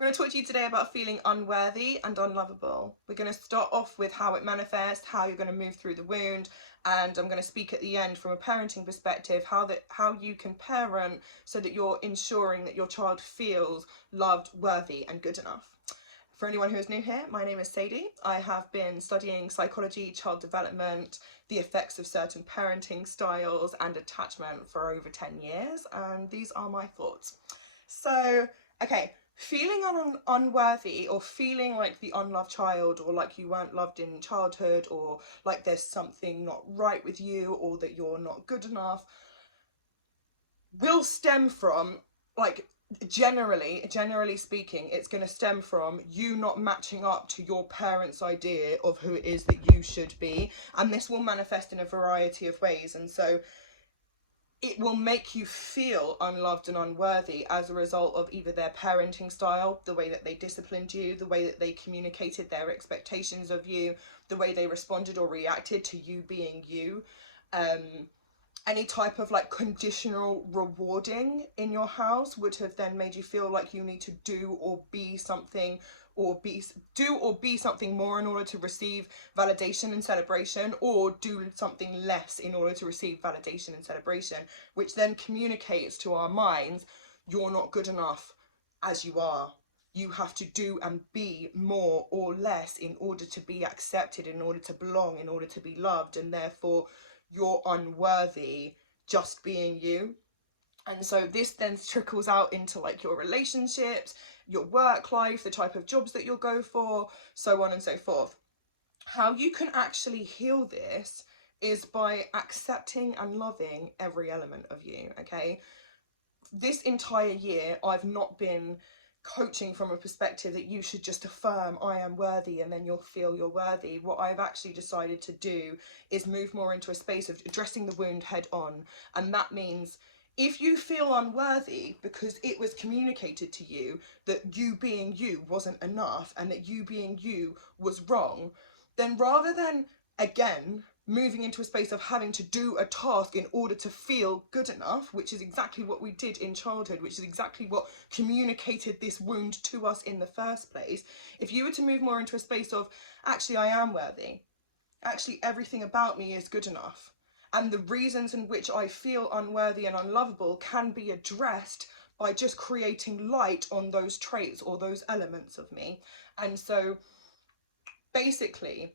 I'm going to talk to you today about feeling unworthy and unlovable. We're going to start off with how it manifests, how you're going to move through the wound, and I'm going to speak at the end from a parenting perspective, how you can parent so that you're ensuring that your child feels loved, worthy, and good enough. For anyone who is new here, my name is Sadie. I have been studying psychology, child development, the effects of certain parenting styles and attachment for over 10 years, and these are my thoughts. So, okay, feeling unworthy or feeling like the unloved child, or like you weren't loved in childhood, or like there's something not right with you, or that you're not good enough, will stem from, like, generally speaking, it's going to stem from you not matching up to your parents' idea of who it is that you should be, and this will manifest in a variety of ways. And so it will make you feel unloved and unworthy as a result of either their parenting style, the way that they disciplined you, the way that they communicated their expectations of you, the way they responded or reacted to you being you. Any type of like conditional rewarding in your house would have then made you feel like you need to do or be something, or be something more in order to receive validation and celebration, or do something less in order to receive validation and celebration, which then communicates to our minds, you're not good enough as you are. You have to do and be more or less in order to be accepted, in order to belong, in order to be loved, and therefore you're unworthy just being you. And so this then trickles out into like your relationships, your work life, the type of jobs that you'll go for, so on and so forth. How you can actually heal this is by accepting and loving every element of you, okay? This entire year, I've not been coaching from a perspective that you should just affirm I am worthy and then you'll feel you're worthy. What I've actually decided to do is move more into a space of addressing the wound head on. And that means if you feel unworthy because it was communicated to you that you being you wasn't enough and that you being you was wrong, then rather than, again, moving into a space of having to do a task in order to feel good enough, which is exactly what we did in childhood, which is exactly what communicated this wound to us in the first place. If you were to move more into a space of, actually, I am worthy. Actually, everything about me is good enough. And the reasons in which I feel unworthy and unlovable can be addressed by just creating light on those traits or those elements of me. And so basically,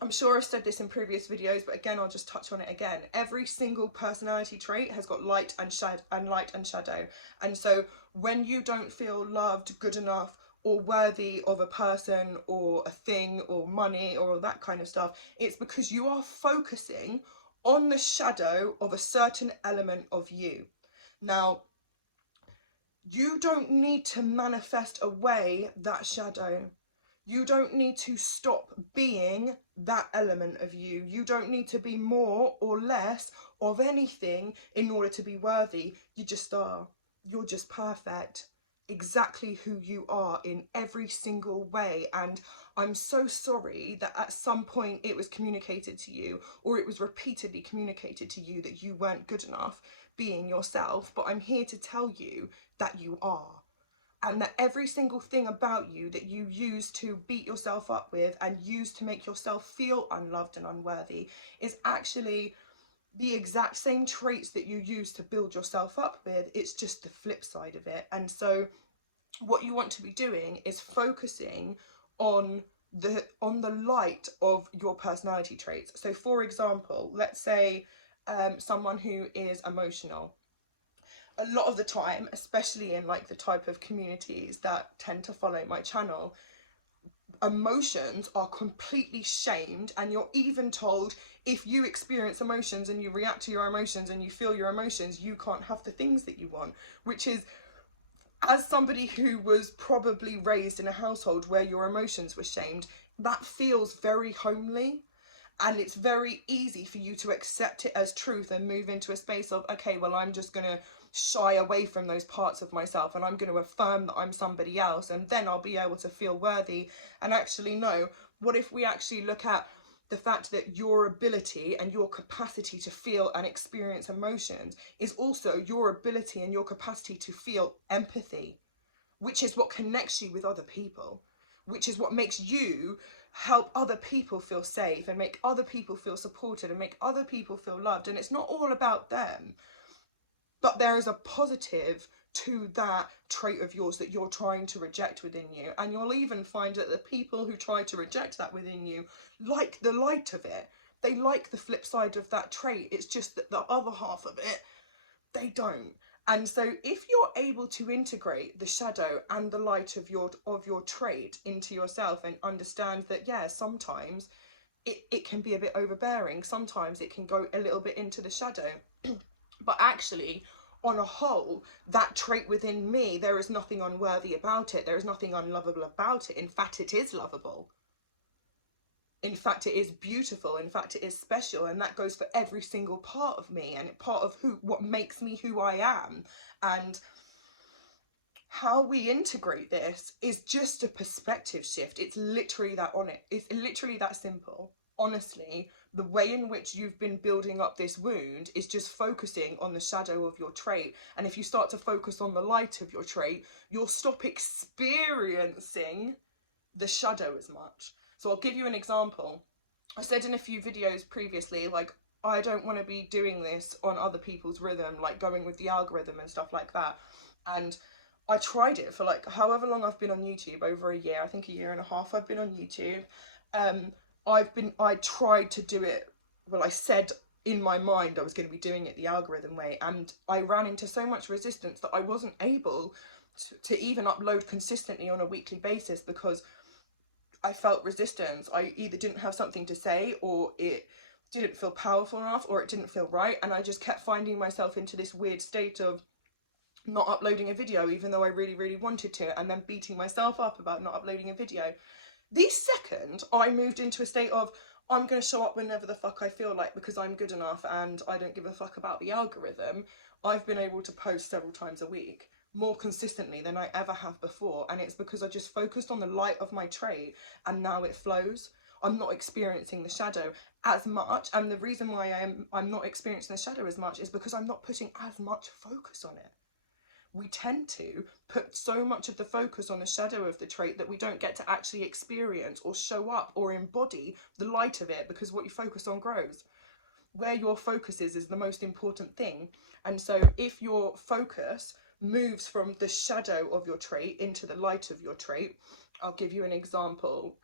I'm sure I've said this in previous videos, but again, I'll just touch on it again. Every single personality trait has got light and shadow. And so when you don't feel loved, good enough, or worthy of a person or a thing or money or all that kind of stuff, it's because you are focusing on the shadow of a certain element of you. Now, you don't need to manifest away that shadow. You don't need to stop being that element of you. You don't need to be more or less of anything in order to be worthy. You just are. You're just perfect. Exactly who you are in every single way. And I'm so sorry that at some point it was communicated to you, or it was repeatedly communicated to you, that you weren't good enough being yourself. But I'm here to tell you that you are. And that every single thing about you that you use to beat yourself up with and use to make yourself feel unloved and unworthy is actually the exact same traits that you use to build yourself up with. It's just the flip side of it. And so what you want to be doing is focusing on the light of your personality traits. So for example, let's say someone who is emotional. A lot of the time, especially in like the type of communities that tend to follow my channel, emotions are completely shamed, and you're even told if you experience emotions and you react to your emotions and you feel your emotions, you can't have the things that you want, which is, as somebody who was probably raised in a household where your emotions were shamed, that feels very homely. And it's very easy for you to accept it as truth and move into a space of, okay, well, I'm just going to shy away from those parts of myself and I'm going to affirm that I'm somebody else, and then I'll be able to feel worthy. And actually, no, what if we actually look at the fact that your ability and your capacity to feel and experience emotions is also your ability and your capacity to feel empathy, which is what connects you with other people, which is what makes you help other people feel safe and make other people feel supported and make other people feel loved. And it's not all about them, but there is a positive to that trait of yours that you're trying to reject within you. And you'll even find that the people who try to reject that within you like the light of it. They like the flip side of that trait. It's just that the other half of it, they don't. And so if you're able to integrate the shadow and the light of your trait into yourself and understand that, yeah, sometimes it can be a bit overbearing, sometimes it can go a little bit into the shadow, but actually, on a whole, that trait within me, there is nothing unworthy about it. There is nothing unlovable about it. In fact, it is lovable. In fact, it is beautiful. In fact, it is special. And that goes for every single part of me and part of what makes me who I am. And how we integrate this is just a perspective shift. It's literally that it's literally that simple. Honestly, the way in which you've been building up this wound is just focusing on the shadow of your trait. And if you start to focus on the light of your trait, you'll stop experiencing the shadow as much. So I'll give you an example. I said in a few videos previously, like, I don't want to be doing this on other people's rhythm, like going with the algorithm and stuff like that. And I tried it for like however long I've been on YouTube, over a year, I think a year and a half I've been on YouTube. I tried to do it, well, I said in my mind I was going to be doing it the algorithm way, and I ran into so much resistance that I wasn't able to even upload consistently on a weekly basis, because I felt resistance. I either didn't have something to say, or it didn't feel powerful enough, or it didn't feel right, and I just kept finding myself into this weird state of not uploading a video even though I really, really wanted to, and then beating myself up about not uploading a video. The second I moved into a state of, I'm going to show up whenever the fuck I feel like because I'm good enough and I don't give a fuck about the algorithm, I've been able to post several times a week, more consistently than I ever have before. And it's because I just focused on the light of my trait, and now it flows. I'm not experiencing the shadow as much, and the reason why I'm not experiencing the shadow as much is because I'm not putting as much focus on it. We tend to put so much of the focus on the shadow of the trait that we don't get to actually experience or show up or embody the light of it, because what you focus on grows. Where your focus is the most important thing. And so if your focus moves from the shadow of your trait into the light of your trait, I'll give you an example.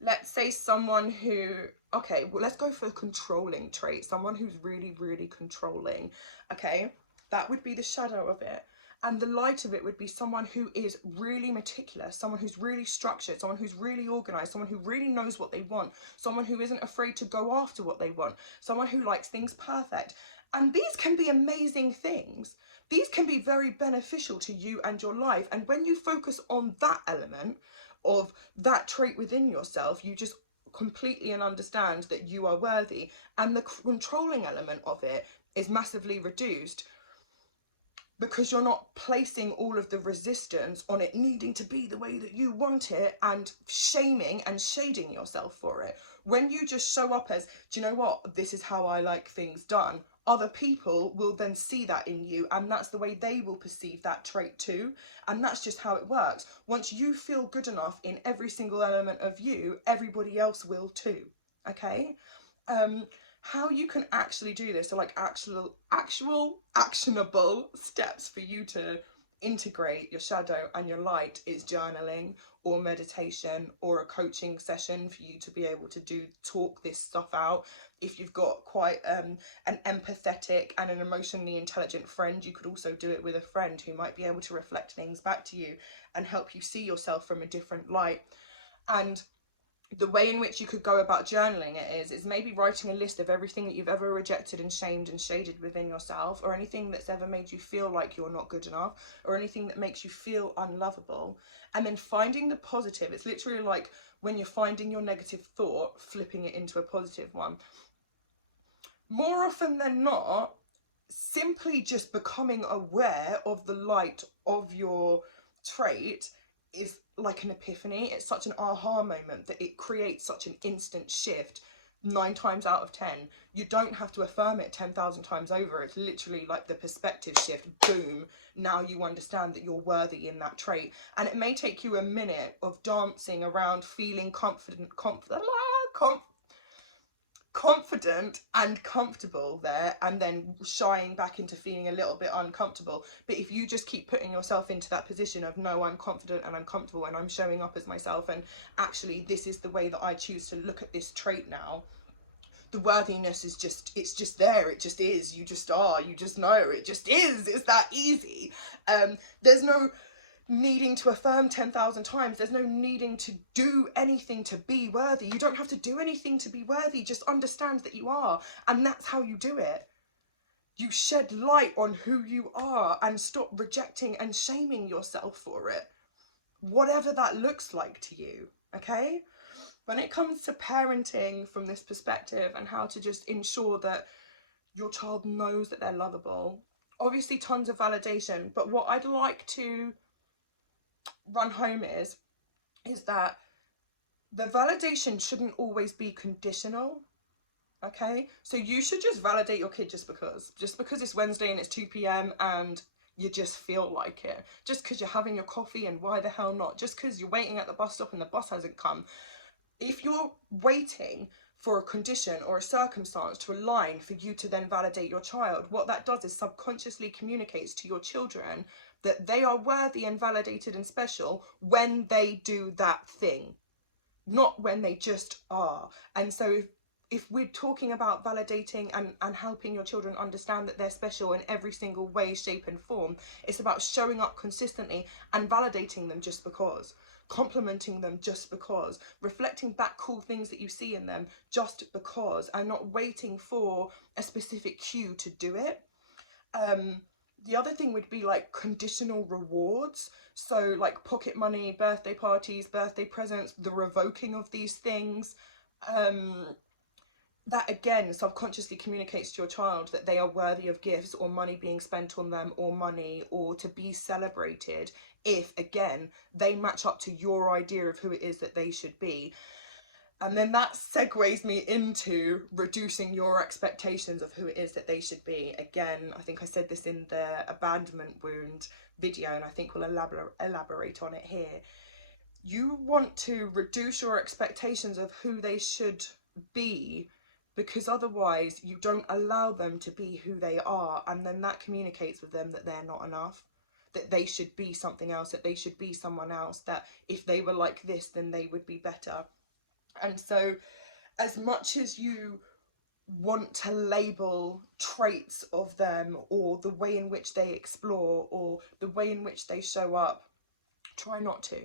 Let's say someone who, okay, well, let's go for a controlling trait. Someone who's really, really controlling. Okay, that would be the shadow of it. And the light of it would be someone who is really meticulous, someone who's really structured, someone who's really organized, someone who really knows what they want, someone who isn't afraid to go after what they want, someone who likes things perfect. And these can be amazing things. These can be very beneficial to you and your life. And when you focus on that element of that trait within yourself, you just completely understand that you are worthy. And the controlling element of it is massively reduced, because you're not placing all of the resistance on it needing to be the way that you want it and shaming and shading yourself for it. When you just show up as, do you know what, this is how I like things done, other people will then see that in you, and that's the way they will perceive that trait too. And that's just how it works. Once you feel good enough in every single element of you, everybody else will too. Okay? How you can actually do this, so like actual actionable steps for you to integrate your shadow and your light, is journaling or meditation or a coaching session for you to be able to talk this stuff out. If you've got quite an empathetic and an emotionally intelligent friend, you could also do it with a friend who might be able to reflect things back to you and help you see yourself from a different light. And the way in which you could go about journaling it is maybe writing a list of everything that you've ever rejected and shamed and shaded within yourself, or anything that's ever made you feel like you're not good enough, or anything that makes you feel unlovable, and then finding the positive. It's literally like when you're finding your negative thought, flipping it into a positive one. More often than not, simply just becoming aware of the light of your trait is like an epiphany. It's such an aha moment that it creates such an instant shift 9 times out of 10. You don't have to affirm it 10,000 times over. It's literally like the perspective shift. Boom. Now you understand that you're worthy in that trait. And it may take you a minute of dancing around feeling confident and comfortable there, and then shying back into feeling a little bit uncomfortable. But if you just keep putting yourself into that position of, no, I'm confident and I'm comfortable and I'm showing up as myself, and actually this is the way that I choose to look at this trait now, the worthiness is just, it's just there. It just is. You just are. You just know. It just is. It's that easy. There's no needing to affirm 10,000 times. There's no needing to do anything to be worthy. You don't have to do anything to be worthy. Just understand that you are. And that's how you do it. You shed light on who you are and stop rejecting and shaming yourself for it. Whatever that looks like to you. Okay? When it comes to parenting from this perspective and how to just ensure that your child knows that they're lovable, obviously tons of validation, but what I'd like to run home is that the validation shouldn't always be conditional. Okay, so you should just validate your kid just because it's Wednesday and it's 2 p.m. and you just feel like it, just because you're having your coffee, and why the hell not, just because you're waiting at the bus stop and the bus hasn't come. If you're waiting for a condition or a circumstance to align for you to then validate your child, what that does is subconsciously communicates to your children that they are worthy and validated and special when they do that thing, not when they just are. And so if we're talking about validating and helping your children understand that they're special in every single way, shape and form, it's about showing up consistently and validating them just because, complimenting them just because, reflecting back cool things that you see in them just because, and not waiting for a specific cue to do it. The other thing would be like conditional rewards. So like pocket money, birthday parties, birthday presents, the revoking of these things. That again subconsciously communicates to your child that they are worthy of gifts or money being spent on them, or money, or to be celebrated if, again, they match up to your idea of who it is that they should be. And then that segues me into reducing your expectations of who it is that they should be. Again, I think I said this in the abandonment wound video, and I think we'll elaborate on it here. You want to reduce your expectations of who they should be, because otherwise you don't allow them to be who they are, and then that communicates with them that they're not enough, that they should be something else, that they should be someone else, that if they were like this then they would be better. And so as much as you want to label traits of them, or the way in which they explore, or the way in which they show up, try not to.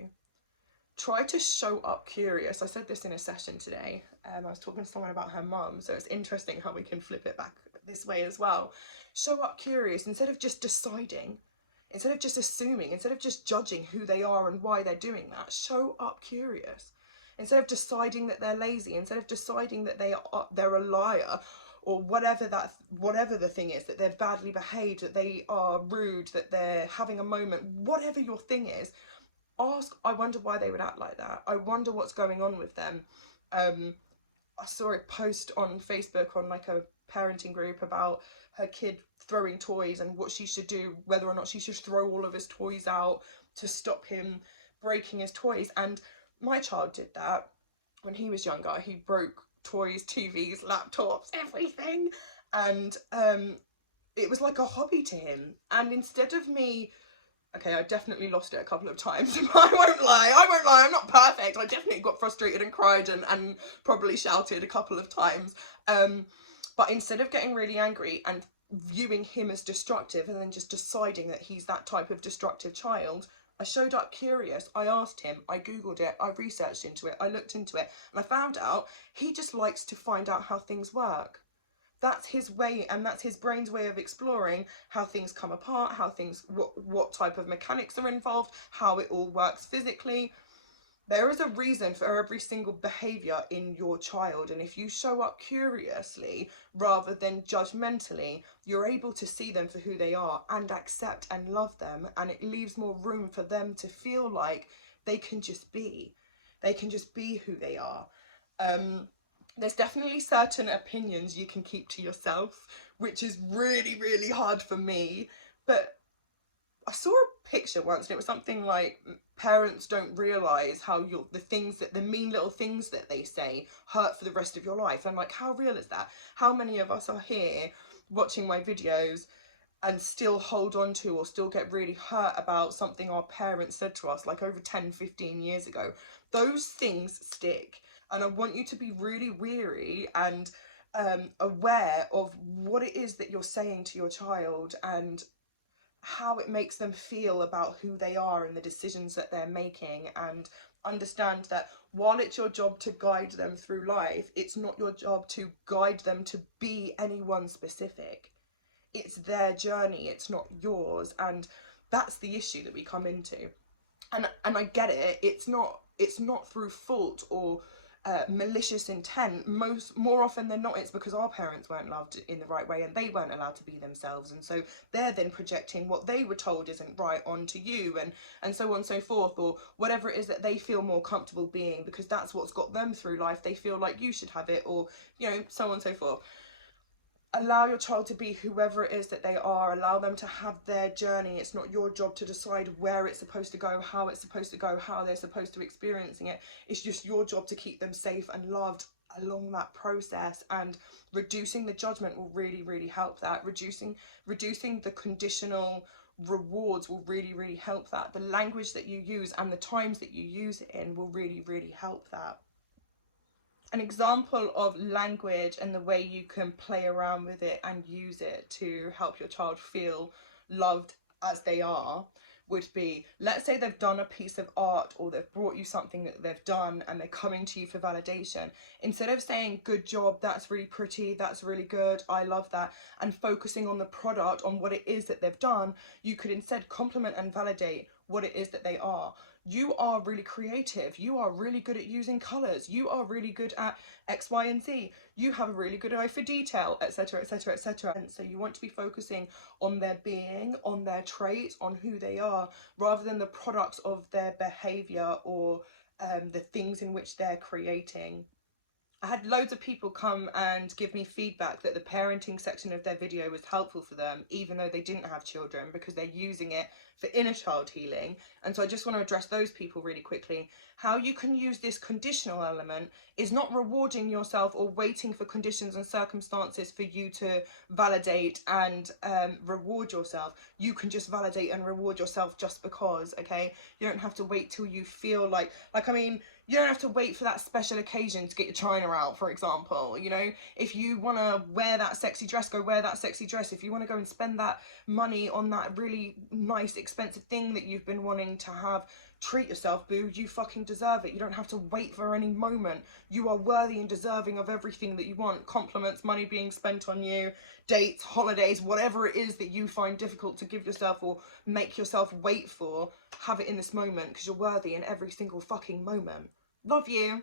Try to show up curious. I said this in a session today. I was talking to someone about her mum, so it's interesting how we can flip it back this way as well. Show up curious instead of just deciding, instead of just assuming, instead of just judging who they are and why they're doing that. Show up curious. Instead of deciding that they're lazy, instead of deciding that they're a liar, or whatever the thing is, that they're badly behaved, that they are rude, that they're having a moment, whatever your thing is, ask, I wonder why they would act like that. I wonder what's going on with them. I saw a post on Facebook on like a parenting group about her kid throwing toys and what she should do, whether or not she should throw all of his toys out to stop him breaking his toys. And my child did that when he was younger. He broke toys, TVs, laptops, everything. And it was like a hobby to him. And instead of me, okay, I definitely lost it a couple of times. I won't lie, I'm not perfect. I definitely got frustrated and cried and probably shouted a couple of times. But instead of getting really angry and viewing him as destructive and then just deciding that he's that type of destructive child, I showed up curious. I asked him, I googled it, I researched into it, I looked into it, and I found out he just likes to find out how things work. That's his way, and that's his brain's way of exploring how things come apart, how things, what type of mechanics are involved, how it all works physically. There is a reason for every single behaviour in your child, and if you show up curiously rather than judgmentally, you're able to see them for who they are and accept and love them, and it leaves more room for them to feel like they can just be. They can just be who they are. there's definitely certain opinions you can keep to yourself, which is really, really hard for me. But I saw a picture once and it was something like, parents don't realise how the mean little things that they say hurt for the rest of your life. I'm like, how real is that? How many of us are here watching my videos and still hold on to or still get really hurt about something our parents said to us like over 10-15 years ago? Those things stick, and I want you to be really weary and aware of what it is that you're saying to your child and how it makes them feel about who they are and the decisions that they're making, and understand that while it's your job to guide them through life, it's not your job to guide them to be anyone specific. It's their journey, it's not yours. And that's the issue that we come into. And I get it, it's not through fault or malicious intent. More often than not, it's because our parents weren't loved in the right way and they weren't allowed to be themselves, and so they're then projecting what they were told isn't right onto you, and so on and so forth, or whatever it is that they feel more comfortable being because that's what's got them through life. They feel like you should have it, or so on and so forth. Allow your child to be whoever it is that they are. Allow them to have their journey. It's not your job to decide where it's supposed to go, how it's supposed to go, how they're supposed to experiencing it. It's just your job to keep them safe and loved along that process. And reducing the judgment will really, really help that. Reducing the conditional rewards will really, really help that. The language that you use and the times that you use it in will really, really help that. An example of language and the way you can play around with it and use it to help your child feel loved as they are would be, let's say they've done a piece of art or they've brought you something that they've done and they're coming to you for validation. Instead of saying, good job, that's really pretty, that's really good, I love that, and focusing on the product, on what it is that they've done, you could instead compliment and validate what it is that they are. You are really creative, you are really good at using colours, you are really good at X, Y, and Z, you have a really good eye for detail, etc, etc, etc. And so you want to be focusing on their being, on their traits, on who they are, rather than the products of their behaviour or the things in which they're creating. I had loads of people come and give me feedback that the parenting section of their video was helpful for them, even though they didn't have children, because they're using it for inner child healing. And so I just want to address those people really quickly. How you can use this conditional element is not rewarding yourself or waiting for conditions and circumstances for you to validate and reward yourself. You can just validate and reward yourself just because, okay? You don't have to wait till you feel like I mean, you don't have to wait for that special occasion to get your china out, for example. If you want to wear that sexy dress, go wear that sexy dress. If you want to go and spend that money on that really nice, expensive thing that you've been wanting to have, treat yourself, boo. You fucking deserve it. You don't have to wait for any moment. You are worthy and deserving of everything that you want. Compliments, money being spent on you, dates, holidays, whatever it is that you find difficult to give yourself or make yourself wait for, have it in this moment, because you're worthy in every single fucking moment. Love you.